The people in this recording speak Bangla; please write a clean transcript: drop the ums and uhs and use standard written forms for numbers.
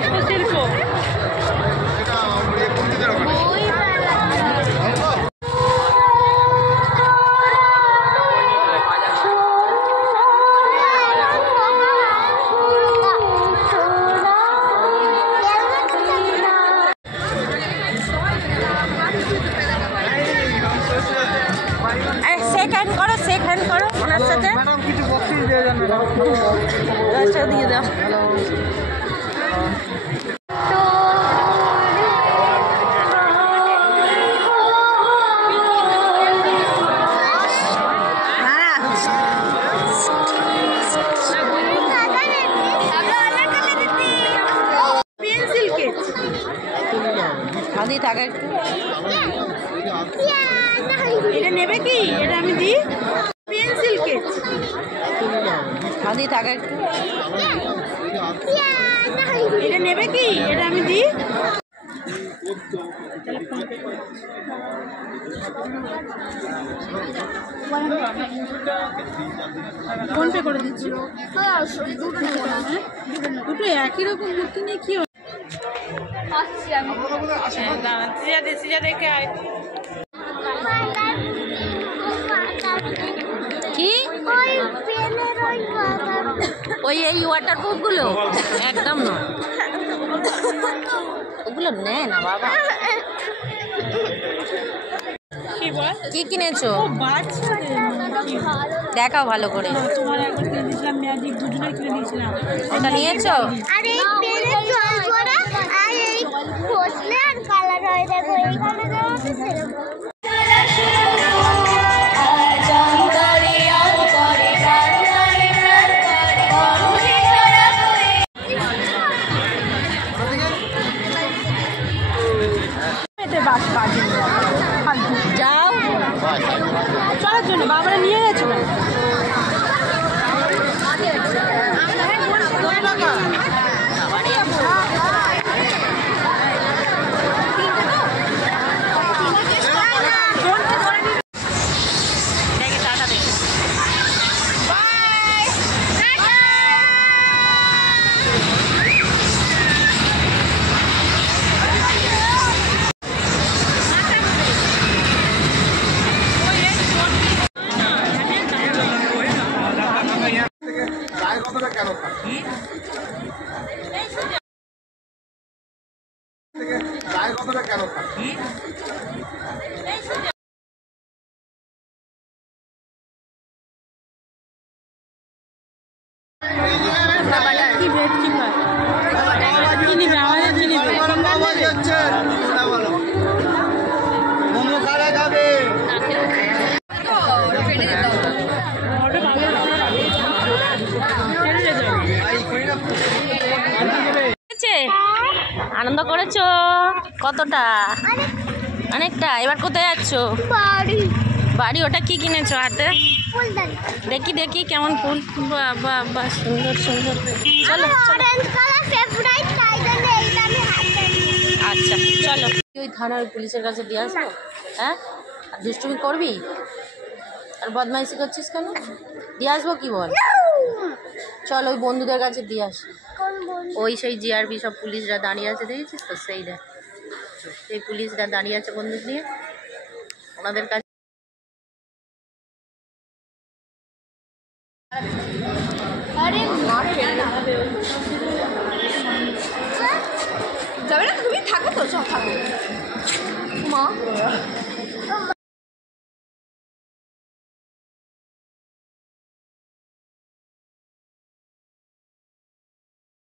হস্তশিল্প। শেক হ্যান্ড করো ওনার সাথে। দশটা দিয়ে দাও। পেন্সিল কেক হাদি থাকে একটু। এটা নেবে কি? এটা আমি দিই। পেন্সিল কেক হাদি থাকে একটু। এটা নেবে কি? এটা আমি দিই। ফোন পে করে দিচ্ছি। দুটো একই রকম মূর্তি নিয়ে কি সিজা দেখে আয়। কি ওই এই ওয়াটার প্রুফ গুলো একদম নয়, ওগুলো নেয় না বাবা। কি কিনেছো দেখাও ভালো করে। তোমার একবার কিনে দিয়েছিলাম ম্যাজিক, দুজনে কিনে দিয়েছিলাম। এটা নিয়েছো? আরে এই পেনে জল পড়া আর এই ঘষলে আর কালার হয়, দেখো এইখানে দেওয়া আছে সেরকম। যাও চলার জন্য বাবারা নিয়ে গেছো না? কি ব্রেড কিনবা? কি নিবে? আমাদের কি নিবে? আনন্দ করেছো কতটা? অনেকটা। এবার কোথায় যাচ্ছ? বাড়ি। ওটা কি কিনেছো হাতে? দেখি দেখি কেমন ফুল। বাহ বাহ সুন্দর সুন্দর। চলো আচ্ছা চলো। ওই থানার পুলিশের কাছে দিয়ে আসবো? হ্যাঁ, আর দুষ্টুমি করবি আর বদমাইশি করছিস কেন? দিয়ে আসবো কি বল? চল ওই বন্ধুদের কাছে দিয়ে আসি। ওই সেই জিআরপি সব পুলিশরা দাঁড়িয়ে আছে, দেখেছিস তো? সেই দেখ, সেই পুলিশরা দাঁড়িয়ে আছে বন্দুক নিয়ে, ওনাদের কাছে যাবে না? তুমি থাকো তো, সব থাকো মা।